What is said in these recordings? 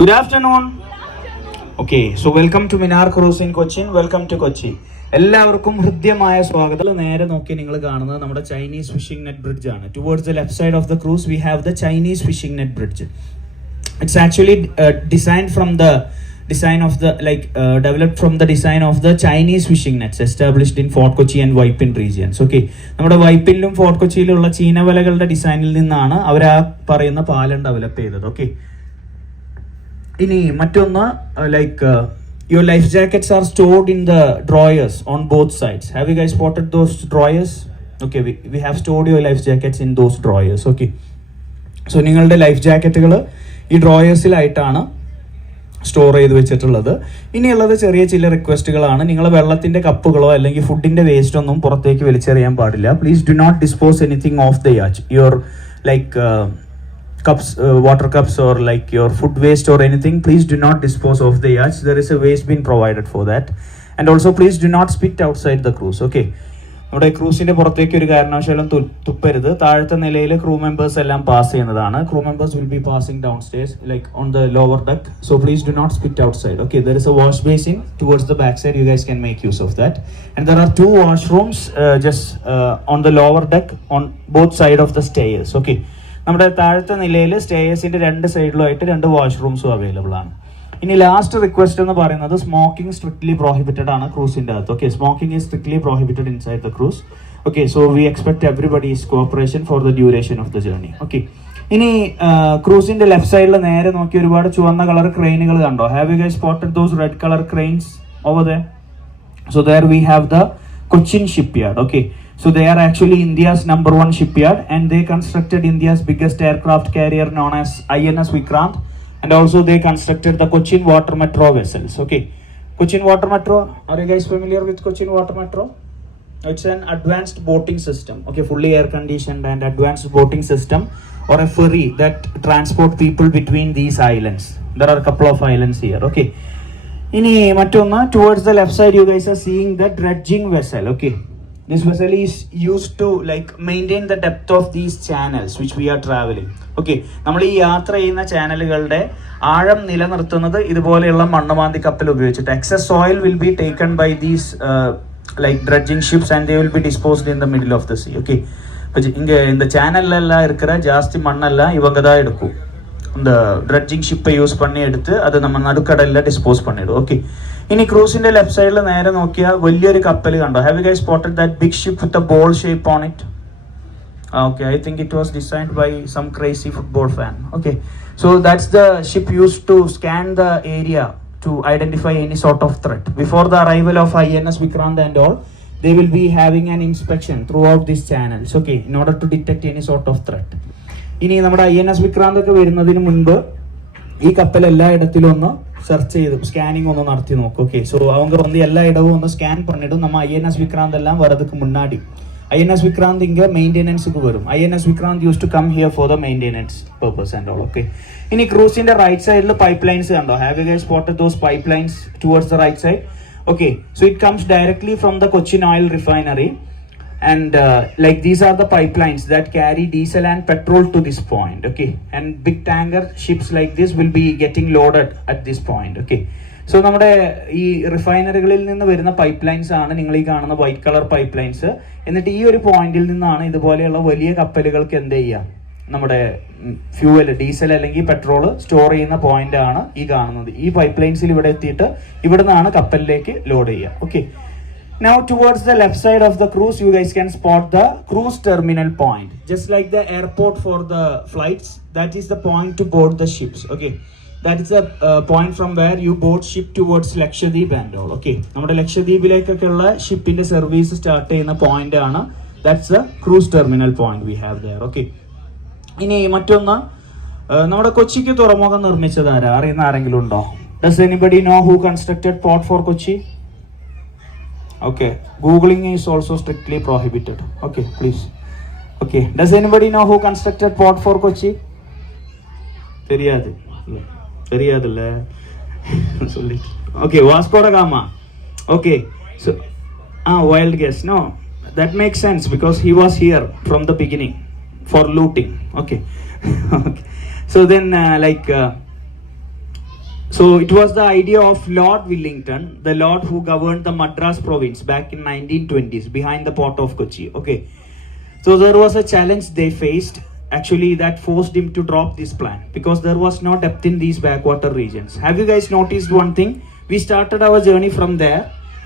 Good afternoon. Okay, so welcome to Minar Cruise in Cochin. Welcome to Kochi. എല്ലാവർക്കും ഹൃദ്യമായ സ്വാഗതം. നേരെ നോക്കി നിങ്ങൾ കാണുന്നത് നമ്മുടെ ചൈനീസ് ഫിഷിംഗ് നെറ്റ് ബ്രിഡ്ജ് ആണ്. Towards the left side of the cruise we have the Chinese fishing net bridge. It's actually designed from the design of the developed from the design of the Chinese fishing nets established in Fort Kochi and Waipin regions. Okay, നമ്മുടെ വൈപ്പിനിലും ഫോർട്ട് കൊച്ചിയിലുള്ള ചീനവലകളുടെ ഡിസൈനിൽ നിന്നാണ് അവർ ആ പറയുന്ന പാലം ഡെവലപ്പ് ചെയ്തത്. ഓക്കെ, ഇനി മറ്റൊന്ന് your life jackets are stored in the drawers on both sides. Have you guys spotted those drawers? Okay, we have stored your life jackets in those drawers. Okay, so നിങ്ങളുടെ ലൈഫ് ജാക്കറ്റുകൾ ഈ ഡ്രോയേഴ്സിലായിട്ടാണ് സ്റ്റോർ ചെയ്ത് വെച്ചിട്ടുള്ളത്. ഇനിയുള്ളത് ചെറിയ ചില റിക്വസ്റ്റുകളാണ്. നിങ്ങൾ വെള്ളത്തിൻ്റെ കപ്പുകളോ അല്ലെങ്കിൽ ഫുഡിൻ്റെ വേസ്റ്റ് ഒന്നും പുറത്തേക്ക് വലിച്ചെറിയാൻ പാടില്ല. Please do not dispose anything of the yacht. Your cups, water cups or your food waste or anything, please do not dispose of the yacht. There is a waste bin provided for that. And also please do not spit outside the cruise. Okay, നമ്മുടെ ക്രൂസിന്റെ പുറത്തേക്ക് ഒരു കാരണവശാലും തുപ്പരുത്. താഴത്തെ നിലയിൽ crew members എല്ലാം പാസ് ചെയ്യുന്നതാണ്. Crew members will be passing down stairs on the lower deck, so please do not spit outside. Okay, there is a wash basin towards the back side. You guys can make use of that. And there are 2 washrooms just on the lower deck on both side of the stairs. Okay, നമ്മുടെ താഴത്തെ നിലയിൽ സ്റ്റേയേഴ്സിന്റെ 2 സൈഡിലുമായിട്ട് 2 വാഷ്റൂംസും അവൈലബിൾ ആണ്. ഇനി last request എന്ന് പറയുന്നത് സ്മോക്കിംഗ് സ്ട്രിക്ട്ലി പ്രോഹിബിറ്റഡ് ആണ് ക്രൂസിന്റെ അകത്ത്. Okay, smoking is strictly prohibited inside the cruise. Okay, so we expect everybody's cooperation for the duration of the journey. Okay, ഇനി ക്രൂസിന്റെ ലെഫ്റ്റ് സൈഡിൽ നേരെ നോക്കി ഒരുപാട് ചുവന്ന കളർ ക്രെയിനുകൾ കണ്ടോ? Have you guys spotted those red colour cranes over there? So there we have the Cochin Shipyard. Okay, so they are actually India's number 1 shipyard, and they constructed India's biggest aircraft carrier known as INS Vikrant, and also they constructed the Cochin Water Metro vessels. Okay, Cochin Water Metro, are you guys familiar with Cochin Water Metro? It's an advanced boating system. Okay, fully air conditioned and advanced boating system, or a ferry that transport people between these islands. There are a couple of islands here. Okay, ഇനി മറ്റൊന്ന് towards the left side you guys are seeing the dredging vessel. Okay, this vessel is used to maintain the depth of these channels which we are traveling. Okay, നമ്മൾ ഈ യാത്ര ചെയ്യുന്ന ചാനലുകളുടെ ആഴം നിലനിർത്തുന്നത് ഇതുപോലെയുള്ള മണ്ണുമാന്തി കപ്പൽ ഉപയോഗിച്ചിട്ട്. excess soil will be taken by these dredging ships and they will be disposed in the middle of the sea. Okay, இங்க இந்த சேனல்ல இருக்கிற ஜாஸ்தி மண்ணெல்லாம் இவங்க தான் எடுக்கும். இந்த ட்ரெட்ஜிங் ഷിപ്പ് യൂസ് பண்ணி എടുത്ത് അത് നമ്മൾ നടുക്കടലിൽ ഡിസ്പോസ് பண்ணிടും. ഓക്കെ, ഇനി ക്രൂസിന്റെ ലെഫ്റ്റ് സൈഡിൽ നേരെ നോക്കിയാൽ വലിയൊരു കപ്പൽ കണ്ടോ? Have you guys spotted that big ship with a ball shape on it? Okay, I think it was designed by some crazy football fan. Okay, so that's the ship used to scan the area to identify any sort of threat. Before the arrival of INS Vikrant and all, they will be having an inspection throughout these channels. Okay, in order to detect any sort of threat. ഇനി നമ്മുടെ INS വിക്രാന്ത് ഒക്കെ വരുന്നതിന് മുൻപ് ഈ കപ്പൽ എല്ലായിടത്തിലും ഒന്ന് സെർച്ച് ചെയ്ത് സ്കാനിങ് ഒന്ന് നടത്തി നോക്കും. ഓക്കെ, സോ அவங்க வந்து எல்லா இடமும் ഒന്ന് സ്കാൻ பண்ணிடும். நம்ம INS വിക്രാന്ത് എല്ലാം வரதுக்கு முன்னாடி INS விக்ராந்த் இங்க மெயின்டெனன்ஸுக்கு வரும். INS Vikrant used to come here for the maintenance purpose and all. Okay, ഇനി ക്രൂസിന്റെ റൈറ്റ് സൈഡിൽ പൈപ്പ് ലൈൻസ് കണ്ടോ? Have you guys spotted those pipe lines towards the right side? Okay, so it comes directly from the Cochin oil refinery, and these are the pipelines that carry diesel and petrol to this point. Okay, and big tanker ships like this will be getting loaded at this point. Okay, so നമ്മുടെ ഈ റിഫൈനറികളിൽ നിന്ന് വരുന്ന pipe lines ആണ് നിങ്ങൾ ഈ കാണുന്ന white colour pipe lines. എന്നിട്ട് ഈ ഒരു പോയിന്റിൽ നിന്നാണ് ഇതുപോലെയുള്ള വലിയ കപ്പലുകൾക്ക് എന്ത് ചെയ്യുക, നമ്മുടെ ഫ്യൂവൽ ഡീസൽ അല്ലെങ്കിൽ പെട്രോൾ സ്റ്റോർ ചെയ്യുന്ന പോയിന്റ് ആണ് ഈ കാണുന്നത്. ഈ പൈപ്പ് ലൈൻസിൽ ഇവിടെ എത്തിയിട്ട് ഇവിടെ നിന്നാണ് കപ്പലിലേക്ക് ലോഡ് ചെയ്യുക. Okay, now towards the left side of the cruise you guys can spot the cruise terminal point, just like the airport for the flights. That is the point to board the ships. Okay, that is the point from where you board ship towards Lakshadweep and all. Okay, നമ്മുടെ ലക്ഷദ്വീപിലേക്കൊക്കെയുള്ള ഷിപ്പിന്റെ service start ചെയ്യുന്ന പോയിന്റ് ആണ്. that's the cruise terminal point we have there. Okay, ഇനി മറ്റൊന്ന് നമ്മുടെ കൊച്ചിക്ക് തുറമുഖം നിർമ്മിച്ചത് ആരാ? അറിയുന്ന ആരെങ്കിലും ഉണ്ടോ? does anybody know who constructed port for Kochi? Okay, googling is also strictly prohibited. Okay, please. Okay, does anybody know who constructed port for Kochi? தெரியாதுல்ல சொல்லி. Okay, Vasco da Gama. Okay, so wild guess. No, that makes sense because he was here from the beginning for looting. Okay. Okay, so then So it was the idea of Lord Wellington, the Lord who governed the Madras province back in 1920s behind the port of Kochi. Okay. So there was a challenge they faced actually that forced him to drop this plan because there was no depth in these backwater regions. Have you guys noticed one thing? We started our journey from there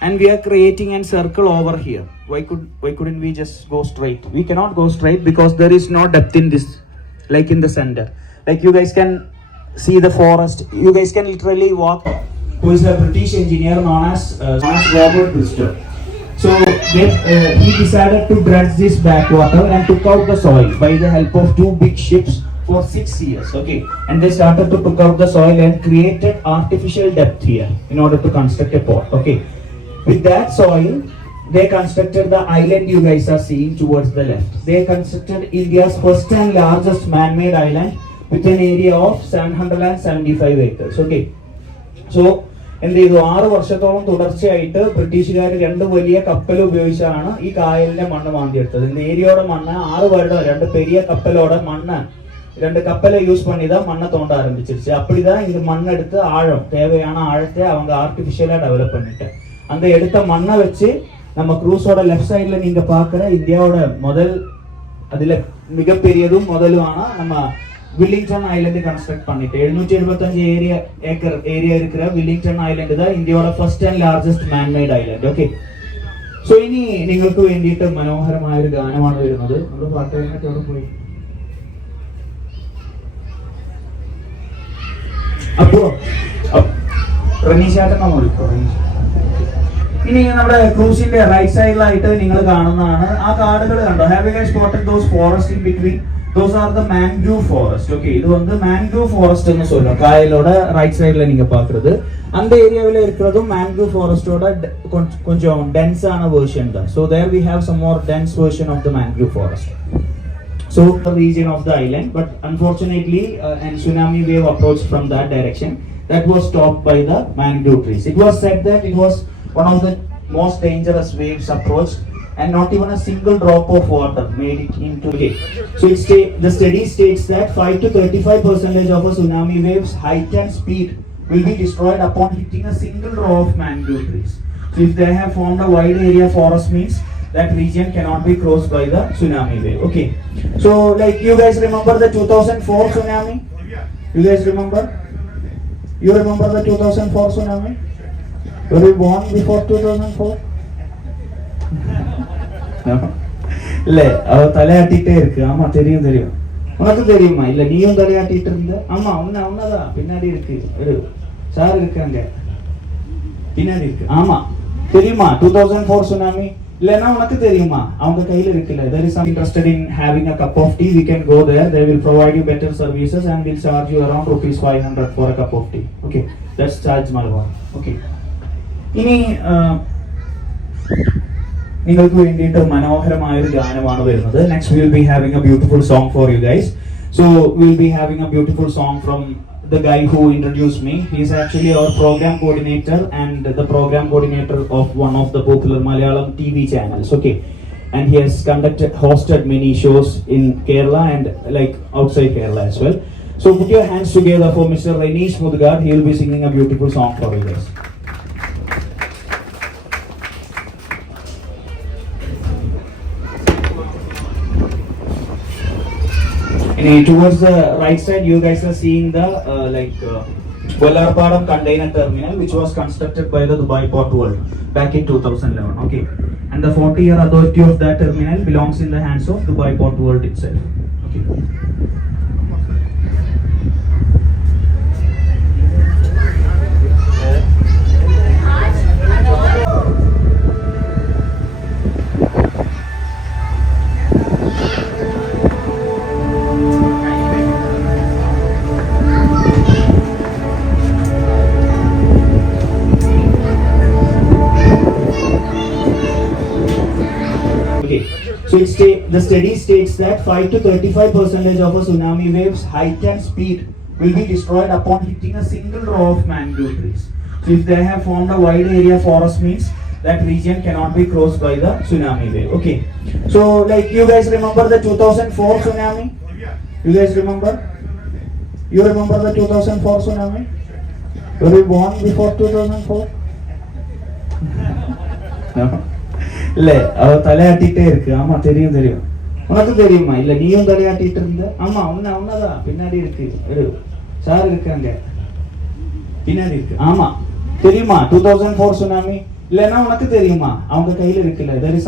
and we are creating a circle over here. Why couldn't we just go straight? We cannot go straight because there is no depth in this, like in the center. Like you guys can see the forest. You guys can literally walk. Who is a British engineer known as Robert Brewster. So he decided to dredge this backwater and took out the soil by the help of two big ships for 6 years. Okay, and they started to took out the soil and created artificial depth here in order to construct a port. Okay, with that soil, they constructed the island you guys are seeing towards the left. They constructed India's first and largest man-made island with an area of 775 acres. Okay, so എന്ത് ചെയ്തു 6 വർഷത്തോളം തുടർച്ചയായിട്ട് ബ്രിട്ടീഷുകാർ 2 വലിയ കപ്പൽ ഉപയോഗിച്ചാണ് ഈ കായലിന്റെ മണ്ണ് മാന്തിയെടുത്തത്. இந்த ஏரியோட மண்ணை 6 வருடம் 2 பெரிய கப்பலோட மண்ணை 2 கப்பலை யூஸ் பண்ணி தான் மண்ணை தோண்ட ஆரம்பிச்சிருச்சு. அப்படிதான் இந்த மண் எடுத்து ஆழம் தேவையான ஆழத்தை அவங்க ஆர்டிபிஷியலா டெவலப் பண்ணிட்டு அந்த எடுத்த மண்ணை வச்சு நம்ம க்ரூஸோட லெஃப்ட் சைட்ல நீங்க பாக்குற இந்தியாவோட முதல் அதுல மிகப்பெரியதும் முதலுமான நம்ம வில்லிங்டன் ஐலண்ட் கன்ஸ்ட்ரக்ட் பண்ணிட்டு 775 ஏக்கர் ஏரியா இருக்கிற வில்லிங்டன் ஐலண்ட் தான் இந்தியாவோட first and largest man-made island. Okay, so ഇനി നിങ്ങൾക്ക് വേണ്ടിയിട്ട് മനോഹരമായ ഒരു ഗാനമാണ് വരുന്നത്. നമ്മുടെ പാട്ടുകാരനൊക്കെ അവിടെ പോയി. അപ്പോ റനീഷാട്ടനെ വിളിക്കോ. ഇനി നമ്മുടെ ക്രൂസിന്റെ റൈറ്റ് സൈഡിലായിട്ട് നിങ്ങൾ കാണുന്നതാണ് ആ കാടുകൾ കണ്ടോ. Have you guys spotted those forest in between? Those are the mangrove forest. Okay, இது வந்து mangrove forest ன்னு சொல்றோம். காயலோட ரைட் சைடுல நீங்க பாக்குறது அந்த ஏரியாவில இருக்குறதும் mangrove forest ஓட கொஞ்சம் dense ஆன version தான். So there we have some more dense version of the mangrove forest. So the region of the island, but unfortunately a tsunami wave approached from that direction that was stopped by the mangrove trees. It was said that it was one of the most dangerous waves approached and not even a single drop of water made it into it. So the study states that 5 to 35% of a tsunami wave's height and speed will be destroyed upon hitting a single row of mangrove trees. So if they have formed a wide area forest means that region cannot be crossed by the tsunami wave. Okay, so like you guys remember the 2004 tsunami? You guys remember? You remember the 2004 tsunami? Were you born before 2004? இல்ல அவ தலையாட்டிட்டே இருக்கு. ஆமா தெரியும் தெரியும். உனக்கு தெரியுமா? இல்ல நீயும் தலையாட்டிட்டு இருந்த. ஆமா உன்னதான் பின்னாடி இருக்கு ஒரு சார் இருக்காங்க பின்னாடி இருக்கு. ஆமா தெரியுமா 2004 tsunami? இல்லன்னா உனக்கு தெரியுமா? அவங்க கையில இருக்குல்ல. There is some interested in having a cup of tea, we can go there. They will provide you better services and will charge you around ₹500 for a cup of tea. Okay, that's charge Malabar. Okay, ഇനി നിങ്ങൾക്ക് വേണ്ടിയിട്ട് മനോഹരമായ ഒരു ഗാനമാണ് വരുന്നത്. Next we will be having a beautiful song for you guys. So we will be having a beautiful song from the guy who introduced me. He is actually our program coordinator and the program coordinator of one of the popular Malayalam TV channels. Okay, and he has hosted many shows in Kerala and like outside Kerala as well. So put your hands together for Mr. Rayon Mudgad. He will be singing a beautiful song for you guys. Towards the right side, you guys are seeing the Vallarpadam container terminal, which was constructed by the Dubai Port World back in 2011. Okay, and the 40-year authority of that terminal belongs in the hands of Dubai Port World itself. Okay. So the study states that 5 to 35% of a tsunami wave's height and speed will be destroyed upon hitting a single row of mangrove trees. So if they have formed a wide area forest means that region cannot be crossed by the tsunami wave. Okay, so like you guys remember the 2004 tsunami? You guys remember? You remember the 2004 tsunami? Were you born before 2004? No. இல்ல அவ தலையாட்டிட்டே இருக்கு. ஆமா தெரியும் தெரியும். உனக்கு தெரியுமா? இல்ல நீயும் தலையாட்டிட்டு இருந்த. ஆமா உன்னதான் பின்னாடி இருக்கு. ஒரு சார் இருக்காங்க பின்னாடி இருக்கு. ஆமா தெரியுமா 2004 சுனாமி? இல்லன்னா உனக்கு தெரியுமா? அவங்க கையில இருக்குல்ல. there is